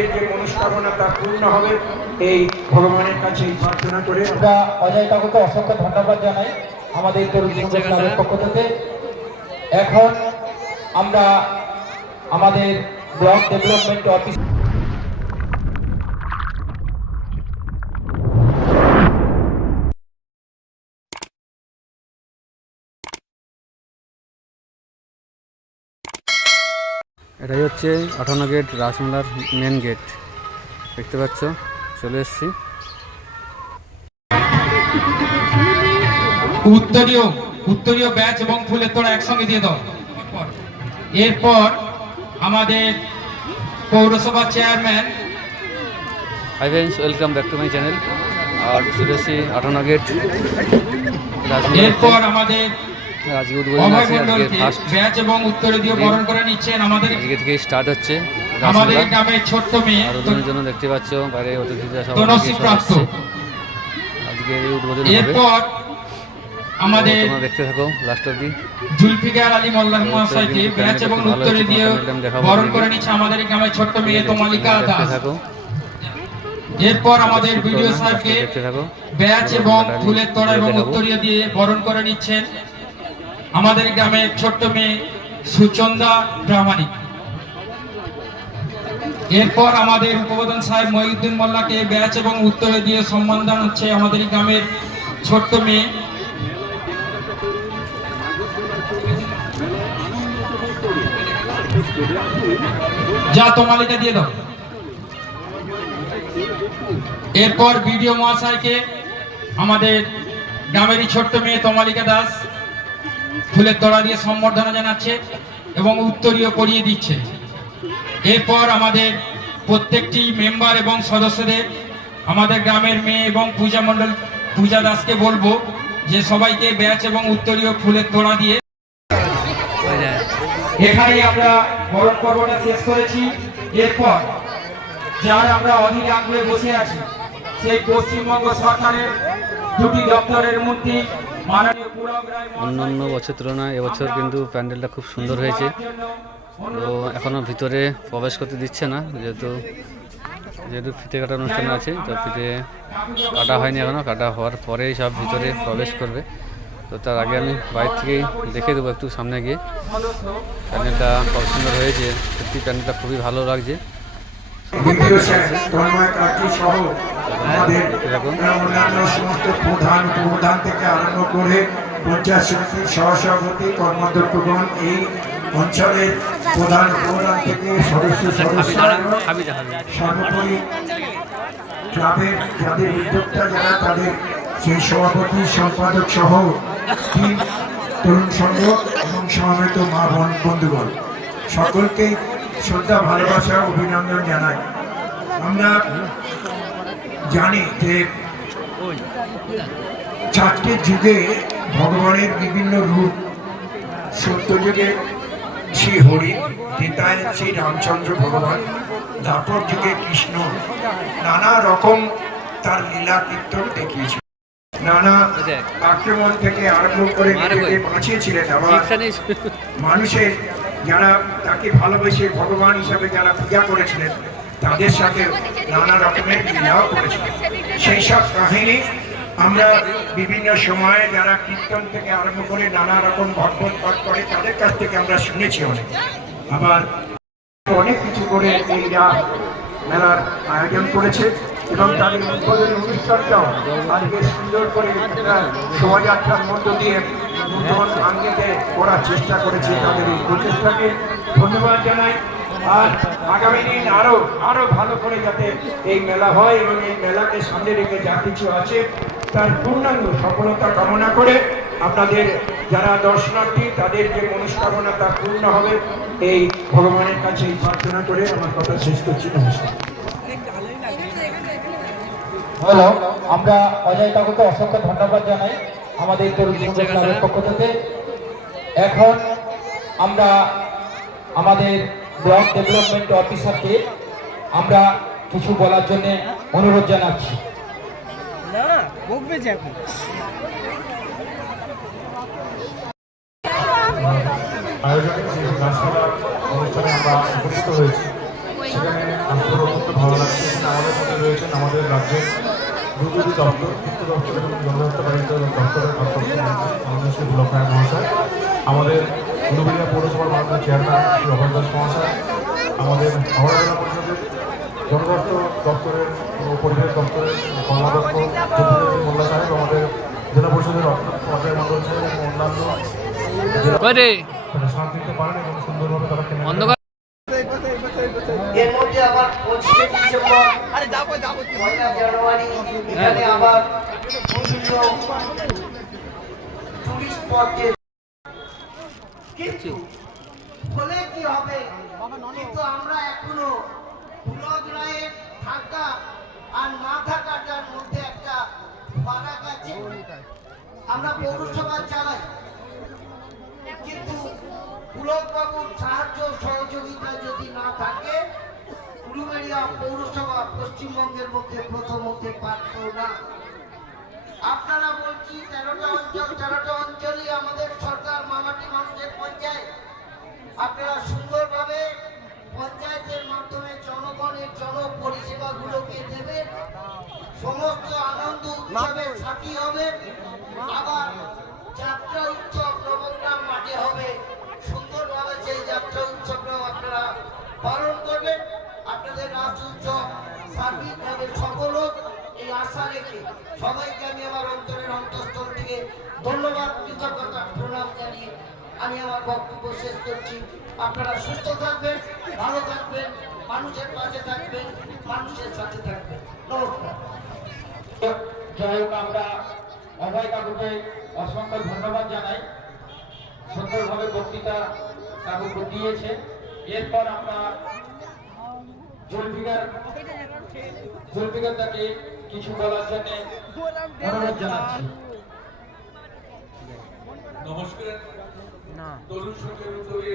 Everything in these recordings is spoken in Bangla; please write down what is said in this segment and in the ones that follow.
তাদের যে মনস্কামনা তা পূর্ণ হবে এই ভগবানের কাছে প্রার্থনা করে আমরা অজয় কাকুকে অসংখ্য ধন্যবাদ জানাই আমাদের তরুণ যুবক ক্লাবের পক্ষ থেকে। এখন আমরা আমাদের ব্লক ডেভেলপমেন্ট অফিস এটাই হচ্ছে 58 গেট রাসমেলার মেন গেট, দেখতে পাচ্ছ। চলে এসেছি। উত্তরীয় ব্যাচ এবং ফুলের তোড়া একসঙ্গে দিয়ে দাও। এরপর আমাদের পৌরসভা chairman. Hi friends, welcome back to my channel. আর চলে এসেছি 58 গেট এরপর আমাদের আজকে উদ্বোধন আছে। আজকে ফার্স্ট ব্যাচ এবং উত্তরীয় বরণ করে নিচ্ছেন আমাদের আজকে থেকে স্টার্ট হচ্ছে আমাদের গ্রামের ছোট্ট মেয়ে। আর উদ্বোধনের জন্য দেখতে পাচ্ছ বাইরে অতিথিরা সব তনসিপ্রাপ্ত আজকে উদ্বোধন হবে। এরপর আমাদের তোমরা দেখতে থাকো লাস্ট অবধি। জুলফিকার আলী মোল্লা মহাশয়কে ব্যাচ এবং উত্তরীয় বরণ করে নিচ্ছে আমাদের গ্রামের ছোট্ট মেয়ে তোমালিকা দাস। এরপর আমাদের ভিডিও সাহেবকে ব্যাচ এবং ফুলের তোড়া এবং উত্তরীয় দিয়ে বরণ করে নিচ্ছেন আমাদের গ্রামের ছোট্ট মেয়ে সুচন্দা প্রামাণিক। এরপর আমাদের উপপ্রধান সাহেব মহিউদ্দিন মোল্লাকে ব্যাচ এবং উত্তরীয় দিয়ে সম্মান জানাচ্ছে আমাদের গ্রামের ছোট্ট মেয়ে যা তোমালিকা দিয়ে দাও। এরপর বিডিও মহাশয়কে আমাদের গ্রামেরই ছোট্ট মেয়ে তমালিকা দাস ফুলের তোড়া দিয়ে সম্বর্ধনা জানাচ্ছে এবং উত্তরীয় করিয়ে দিচ্ছে। এরপর আমাদের প্রত্যেকটি মেম্বার এবং সদস্যদের আমাদের গ্রামের মেয়ে এবং পূজা দাসকে বলবো যে সবাইকে ব্যাচ এবং উত্তরীয় ফুলের তোড়া দিয়ে এখানেই আমরা বরণ পর্বটা শেষ করেছি। এরপর যারা আমরা অধীনে আগ্রহে বসে আছি সেই পশ্চিমবঙ্গ সরকারের দুটি দপ্তরের মন্ত্রী মাননীয় পুরব রায়। অন্যান্য বছর তুলনায় এবছর কিন্তু প্যান্ডেলটা খুব সুন্দর হয়েছে। তো এখনও ভিতরে প্রবেশ করতে দিচ্ছে না, যেহেতু ফিতে কাটা অনুষ্ঠান আছে। তো ফিতে কাটা হয়নি এখনও, কাটা হওয়ার পরেই সব ভিতরে প্রবেশ করবে। তো তার আগে আমি বাইরে থেকেই দেখে দেবো একটু সামনে গিয়ে। প্যান্ডেলটা খুব সুন্দর হয়েছে, সত্যি প্যান্ডেলটা খুবই ভালো লাগছে। অন্যান্য সমস্ত প্রধান উপপ্রধান থেকে আরম্ভ করে পঞ্চায়েত সমিতির সহসভাপতি কর্মাধ্যক্ষগণ, এই অঞ্চলের প্রধান থেকে সদস্য সর্বোপরি ক্লাবের যাদের উদ্যোক্তা যারা তাদের সেই সভাপতি সম্পাদক সহ টিম তরুণ সংঘ এবং সমবেত মা বোন বন্ধুগণ সকলকেই শ্রদ্ধা ভালোবাসা অভিনন্দন জানাই। আমরা জানি যে চারটে যুগে ভগবানের বিভিন্ন রূপ। সত্যযুগে শ্রী হরি, ত্রেতায় শ্রী রামচন্দ্র ভগবান, দ্বাপর যুগে কৃষ্ণ নানা রকম তার লীলা কীর্তন দেখিয়েছে। নানা আক্রমণ থেকে আরম্ভ করে বাঁচিয়েছিলেন। আবার মানুষের যারা তাকে ভালোবেসে ভগবান হিসাবে যারা পূজা করেছিলেন তাদের সাথে নানা রকমের লীলাও করেছিলেন। সেই সব কাহিনী আমরা বিভিন্ন সময়ে যারা কীর্তন থেকে আরম্ভ করে নানা রকম ভগবত পাঠ করে তাদের কাছ থেকে আমরা শুনেছি অনেক। আবার অনেক কিছু করে এই মেলার আয়োজন করেছে এবং তাদের উদ্বোধনী অনুষ্ঠানটাও আজকে সুন্দর করে একটা শোভাযাত্রার মধ্য দিয়ে নতুন আঙ্গিকে করার চেষ্টা করেছে। তাদের এই প্রচেষ্টাকে ধন্যবাদ জানাই। আর আগামী দিন আরো ভালো করে যাতে এই মেলা হয় এবং এই মেলাকে সামনে রেখে যা কিছু আছে তার পূর্ণাঙ্গ সফলতা কামনা করে আপনাদের যারা দর্শনার্থী তাদের যে মনস্কামনা তা পূর্ণ হবে এই ভগবানের কাছে প্রার্থনা করে আমার কথা শেষ করছি। নমস্কার। হ্যালো, আমরা অজয় কাকুকে অসংখ্য ধন্যবাদ জানাই আমাদের তরুণ যুবক ক্লাবের পক্ষ থেকে। এখন আমরা আমাদের ব্লক ডেভেলপমেন্ট অফিসারকে আমরা কিছু বলার জন্য অনুরোধ জানাচ্ছি। আয়োজনে অনুষ্ঠানে আমরা উপস্থিত হয়েছি সেখানে আসলে অত্যন্ত ভালো লাগছে। এখানে আমাদের মধ্যে রয়েছেন আমাদের রাজ্যের দুটি দপ্তর, পূর্ত দপ্তর এবং জনস্বাস্থ্য বাণিজ্য দপ্তরের ভারপ্রাপ্ত মন্ত্রী মাননীয় শ্রী পুলক রায় মহাশয়, আমাদের উলুবেড়িয়া পৌরসভার মাননীয় চেয়ারম্যান শ্রী অভয় দাস মহাশয়, আমাদের হাওড়া জেলা পরিষদের জনস্বাস্থ্য দপ্তরের ও পরিবেশ দপ্তরের কর্মাধ্যক্ষ জ্যোতির্ময় মোল্লা সাহেব, আমাদের জেলা পরিষদের পর্যায় মন্ডল সাহেব এবং অন্যান্য তারা সাথ দিতে পারেন এবং সুন্দরভাবে তারা কেনাকাটা এর মধ্যে আবার 25শে ডিসেম্বর, পয়লা জানুয়ারি এখানে আবার বিভিন্ন টুরিস্ট স্পটের কিন্তু হলে কি হবে, কিন্তু আমরা এখনো পুলক রায়ের থাকা আর না থাকাটার মধ্যে একটা ফারাক আছে। আমরা পৌরসভা চালাই, কিন্তু পুলক বাবুর সাহায্য সহযোগিতা যদি না থাকে উলুবেড়িয়া পৌরসভা পশ্চিমবঙ্গের মধ্যে প্রথম হতে পারত না। আপনারা বলছি 13টা অঞ্চলই আমাদের সরকার মামাটি মানুষের পঞ্চায়েত। আপনারা সুন্দরভাবে পঞ্চায়েতের মাধ্যমে জনগণের জন পরিষেবাগুলোকে দেবেন, সমস্ত আনন্দ উৎসবের সাথী হবেন। আবার যাত্রা উৎসব নবগ্রাম মাঠে হবে, সুন্দরভাবে সেই যাত্রা উৎসবটাও আপনারা পালন করবেন। আপনাদের রাস উৎসব সার্বিকভাবে সফল হোক এই আশা রেখে সবাইকে আমি আমার অন্তরের অন্তঃস্থল থেকে ধন্যবাদ, কৃতজ্ঞতা, প্রণাম জানিয়ে আমি আমার বক্তব্য শেষ করছি। আপনারা সুস্থ থাকবেন, ভালো থাকবেন, মানুষের পাশে থাকবেন, মানুষের সাথে থাকবেন। নমস্কার। যাই হোক, আমরা অভয় কাকুকে অসংখ্য ধন্যবাদ জানাই, সুন্দরভাবে বক্তৃতা কাকু দিয়েছে। এরপর আমরা জুলফিকার তাকে কিছু বলার জন্য অনুরোধ জানাচ্ছি। নমস্কার। তরুণ সংঘের উদ্যোগে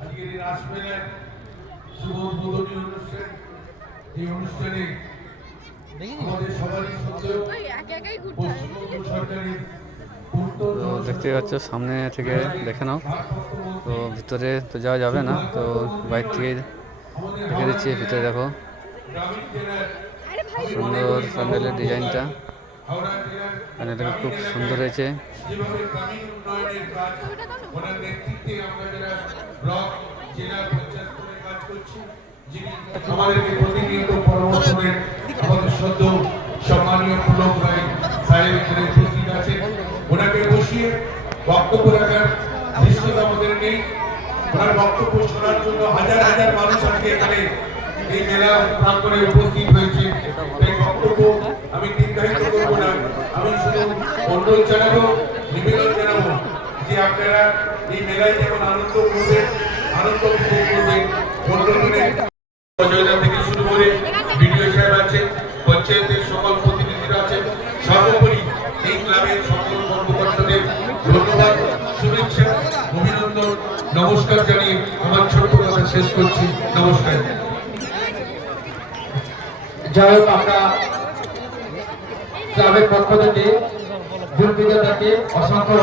আজকের এই রাসমেলার শুভ উদ্বোধনী অনুষ্ঠান, এই অনুষ্ঠানে আমাদের সবারই শ্রদ্ধেয় পশ্চিমবঙ্গ সরকারের তো দেখতে পাচ্ছ, সামনে থেকে দেখে নাও। তো ভিতরে তো যাওয়া যাবে না, তো বাইরে থেকে দেখে দিচ্ছি। ভিতরে দেখো, গ্রামীণ জেলার সুন্দর প্যান্ডেলের ডিজাইনটা, হাওড়া জেলার প্যান্ডেলটা খুব সুন্দর হয়েছে। যেভাবে গ্রামীণ উন্নয়নের কাজ ওনার নেতৃত্বে আমরা যারা ব্লক জেলা পঞ্চায়েত স্তরে কাজ করছি, যিনি আমাদেরকে প্রতিনিয়ত পরামর্শ দেন, আমাদের সদ্য সম্মানীয় পুলক রায় সাহেব এখানে উপস্থিত আছেন। ওনাকে বসিয়ে বক্তব্য রাখার দৃশ্যতা আমাদের নেই। ওনার বক্তব্য শোনার জন্য হাজার হাজার মানুষ আজকে এখানে এই মেলা প্রাঙ্গণে উপস্থিত হয়েছে। এই বক্তব্য আমি দীর্ঘায়িত করবো না, আমি শুধু অনুরোধ জানাবো, নিবেদন জানাবো যে আপনারা এই মেলায় যেমন আনন্দ করবেন, আনন্দ উপভোগ করবেন। মন্ডলের অজয়দা থেকে শুরু করে বিডিও সাহেব আছেন, পঞ্চায়েতের সকল প্রতিনিধিরা আছেন, সর্বোপরি এই ক্লাবের সকল কর্মকর্তাদের ধন্যবাদ, শুভেচ্ছা, অভিনন্দন, নমস্কার জানিয়ে আমার ছোট্ট কথা শেষ করছি। নমস্কার। যাই হোক, আমরা ক্লাবের পক্ষ থেকে জুলফিকার তাকে অসংখ্য